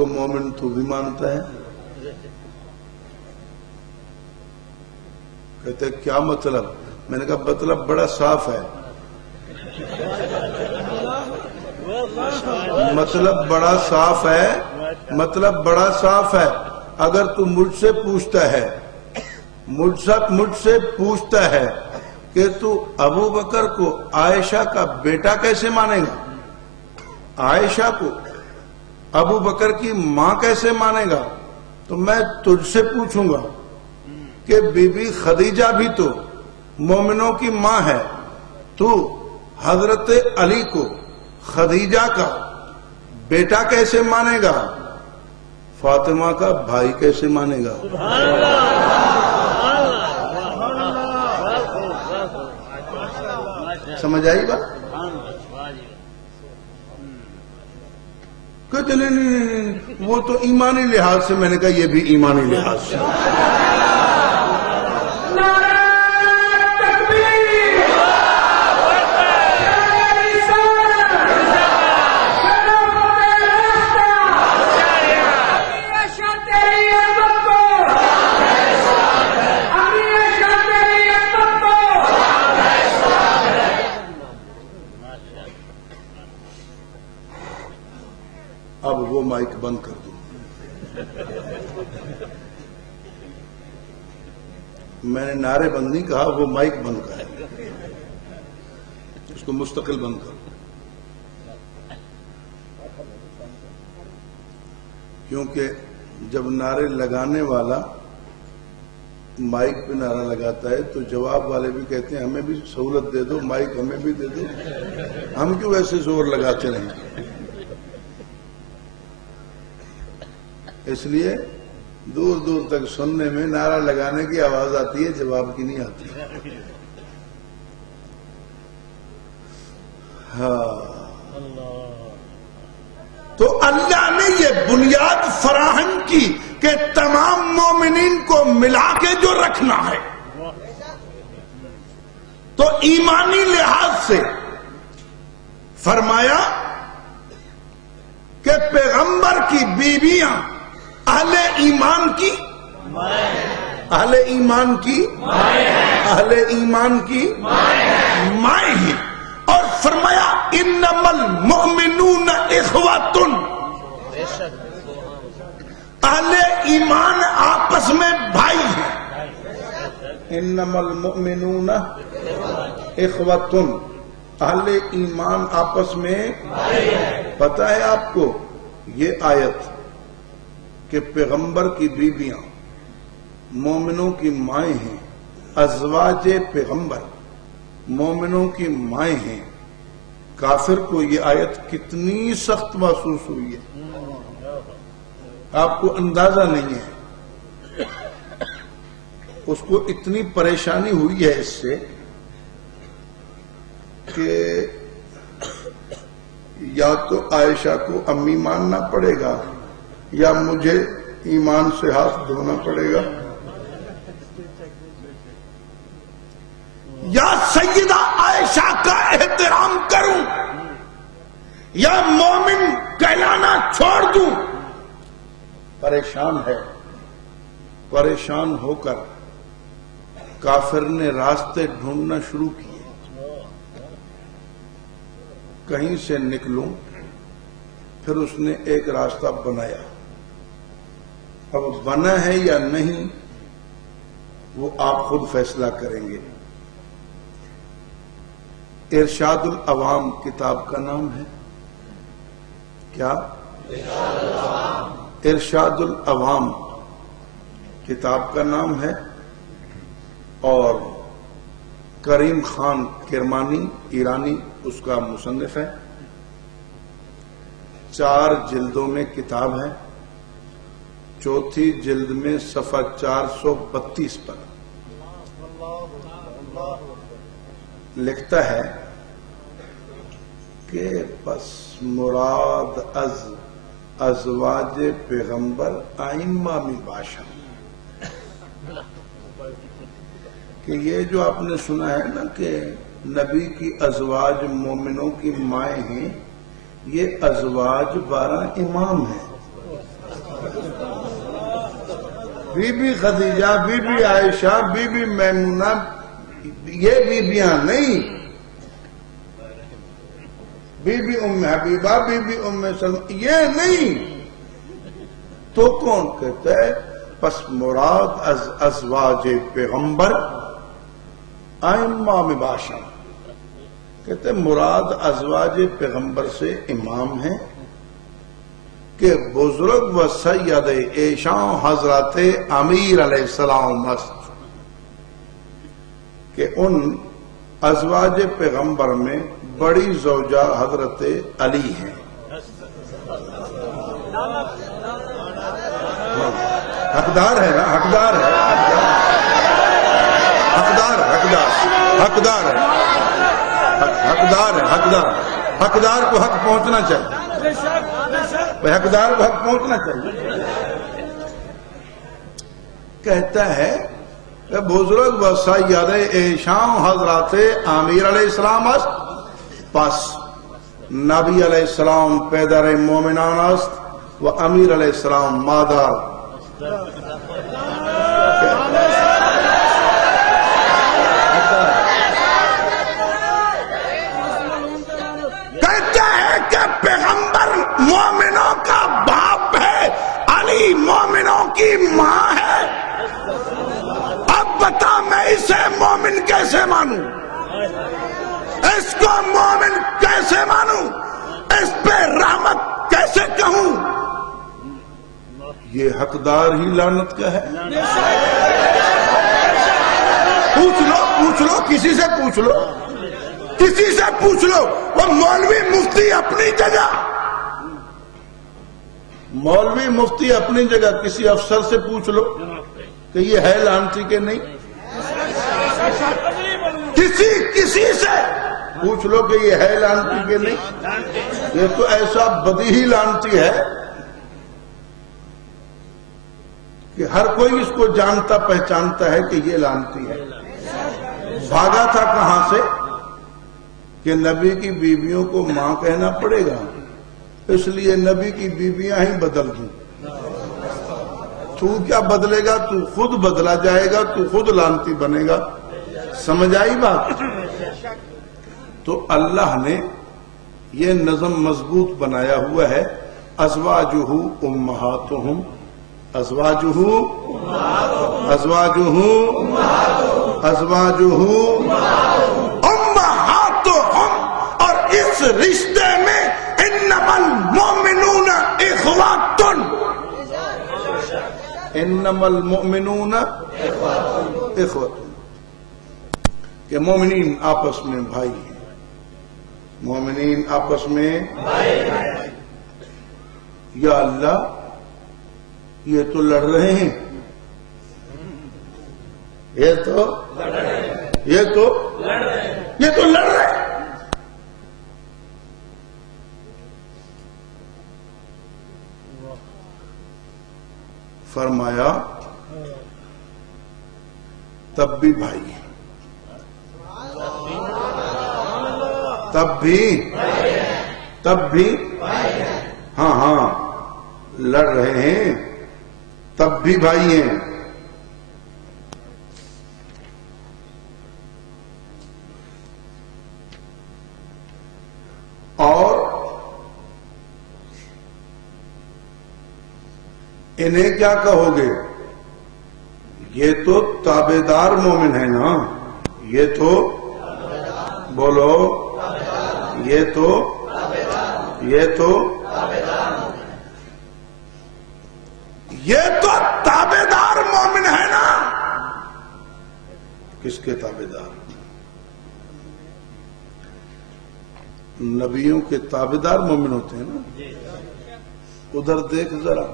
کو مومن تو بھی مانتا ہے. کہتے کیا مطلب؟ میں نے کہا مطلب بڑا صاف ہے. مطلب بڑا صاف ہے، مطلب بڑا صاف ہے. اگر تو مجھ سے پوچھتا ہے کہ تو ابو بکر کو عائشہ کا بیٹا کیسے مانے گا، عائشہ کو ابو بکر کی ماں کیسے مانے گا، تو میں تجھ سے پوچھوں گا کہ بی بی خدیجہ بھی تو مومنوں کی ماں ہے، تو حضرت علی کو خدیجہ کا بیٹا کیسے مانے گا، فاطمہ کا بھائی کیسے مانے گا؟ سمجھ آئی بات؟ کہتے نہیں وہ تو ایمانی لحاظ سے. میں نے کہا یہ بھی ایمانی لحاظ سے. اب وہ مائک بند کر دو. میں نے نعرے بند نہیں کہا، وہ مائک بند کہا ہے. اس کو مستقل بند کر دو. کیونکہ جب نعرے لگانے والا مائک پہ نعرہ لگاتا ہے تو جواب والے بھی کہتے ہیں ہمیں بھی سہولت دے دو، مائک ہمیں بھی دے دو، ہم کیوں ایسے زور لگاتے رہیں. اس لیے دور دور تک سننے میں نعرہ لگانے کی آواز آتی ہے، جواب کی نہیں آتی. تو اللہ نے یہ بنیاد فراہم کی کہ تمام مومنین کو ملا کے جو رکھنا ہے، تو ایمانی لحاظ سے فرمایا کہ پیغمبر کی بیویاں اہل ایمان کی مائیں ہیں. اور فرمایا انما المؤمنون اخوۃ، اہل ایمان آپس میں بھائی ہیں. انما المؤمنون اخوۃ، اہل ایمان آپس میں. پتہ ہے آپ کو یہ آیت کہ پیغمبر کی بیویاں مومنوں کی مائیں ہیں، ازواج پیغمبر مومنوں کی مائیں ہیں، کافر کو یہ آیت کتنی سخت محسوس ہوئی ہے آپ کو اندازہ نہیں ہے. اس کو اتنی پریشانی ہوئی ہے اس سے کہ یا تو عائشہ کو امی ماننا پڑے گا یا مجھے ایمان سے ہاتھ دھونا پڑے گا، یا سیدہ عائشہ کا احترام کروں یا مومن کہلانا چھوڑ دوں. پریشان ہے. پریشان ہو کر کافر نے راستے ڈھونڈنا شروع کیے. کہیں سے نکلوں. پھر اس نے ایک راستہ بنایا. اب بنا ہے یا نہیں وہ آپ خود فیصلہ کریں گے. ارشاد العوام کتاب کا نام ہے. کیا؟ ارشاد العوام کتاب کا نام ہے. اور کریم خان کرمانی ایرانی اس کا مصنف ہے. 4 جلدوں میں کتاب ہے. چوتھی جلد میں صفحہ 432 پر لکھتا ہے کہ بس مراد از ازواج پیغمبر ائمہ من باشا، کہ یہ جو آپ نے سنا ہے نا کہ نبی کی ازواج مومنوں کی مائیں ہیں، یہ ازواج 12 امام ہیں. بی بی خدیجہ، بی بی عائشہ، بی بی میمونہ، یہ بیبیاں نہیں، بی بی ام حبیبہ، بی بی ام سلمہ، یہ نہیں. تو کون کہتا ہے؟ پس مراد از ازواج پیغمبر ائمہ مباشر، کہتے ہیں مراد ازواج پیغمبر سے امام ہیں کہ بزرگ و سید ایشان حضرت امیر علیہ السلام است، کہ ان ازواج پیغمبر میں بڑی زوجہ حضرت علی ہیں. حقدار ہے نا، حقدار ہے، حقدار ہے، حقدار کو حق پہنچنا چاہیے، حقدار کو حق پہنچنا چاہیے. کہتا ہے کہ بزرگ و سید ایشان حضرت امیر علیہ السلام است، پس نبی علیہ السلام پدر مومنان است و امیر علیہ السلام مادر. کہتا ہے کہ پیغمبر مومنوں کا باپ ہے، علی مومنوں کی ماں ہے. اب بتا میں اسے مومن کیسے مانوں؟ اس کو مومن کیسے مانوں؟ اس پہ رحمت کیسے کہوں؟ یہ حقدار ہی لعنت کا ہے. پوچھ لو کسی سے پوچھ لو، کسی سے پوچھ لو. وہ مولوی مفتی اپنی جگہ، مولوی مفتی اپنی جگہ، کسی افسر سے پوچھ لو کہ یہ ہے لعنتی کہ نہیں. کسی سے پوچھ لو کہ یہ ہے لعنتی کہ نہیں. یہ تو ایسا بدیہی لعنتی ہے کہ ہر کوئی اس کو جانتا پہچانتا ہے کہ یہ لعنتی ہے. بھاگا تھا کہاں سے؟ کہ نبی کی بیویوں کو ماں کہنا پڑے گا، اس لیے نبی کی بیویاں ہی بدل دوں. تو کیا بدلے گا؟ تو خود بدلا جائے گا، تو خود لعنتی بنے گا. سمجھ آئی بات؟ تو اللہ نے یہ نظم مضبوط بنایا ہوا ہے. ازواجہ امہاتہم، ازواجہ امہاتہم. اور اس رشتے میں انما المؤمنون اخوات، انما المؤمنون اخوات، کہ مومنین آپس میں بھائی ہیں، مومنین آپس میں بھائی ہیں. یا اللہ یہ تو لڑ رہے ہیں، یہ تو لڑ رہے ہیں. فرمایا تب بھی بھائی ہیں، تب بھی ہاں لڑ رہے ہیں، تب بھی بھائی ہیں. اور انہیں کیا کہو گے؟ یہ تو تابعدار مومن ہے نا. یہ تو بولو، یہ تو تابعدار مومن ہے نا. کس کے تابعدار؟ نبیوں کے تابعدار مومن ہوتے ہیں نا. ادھر دیکھ ذرا.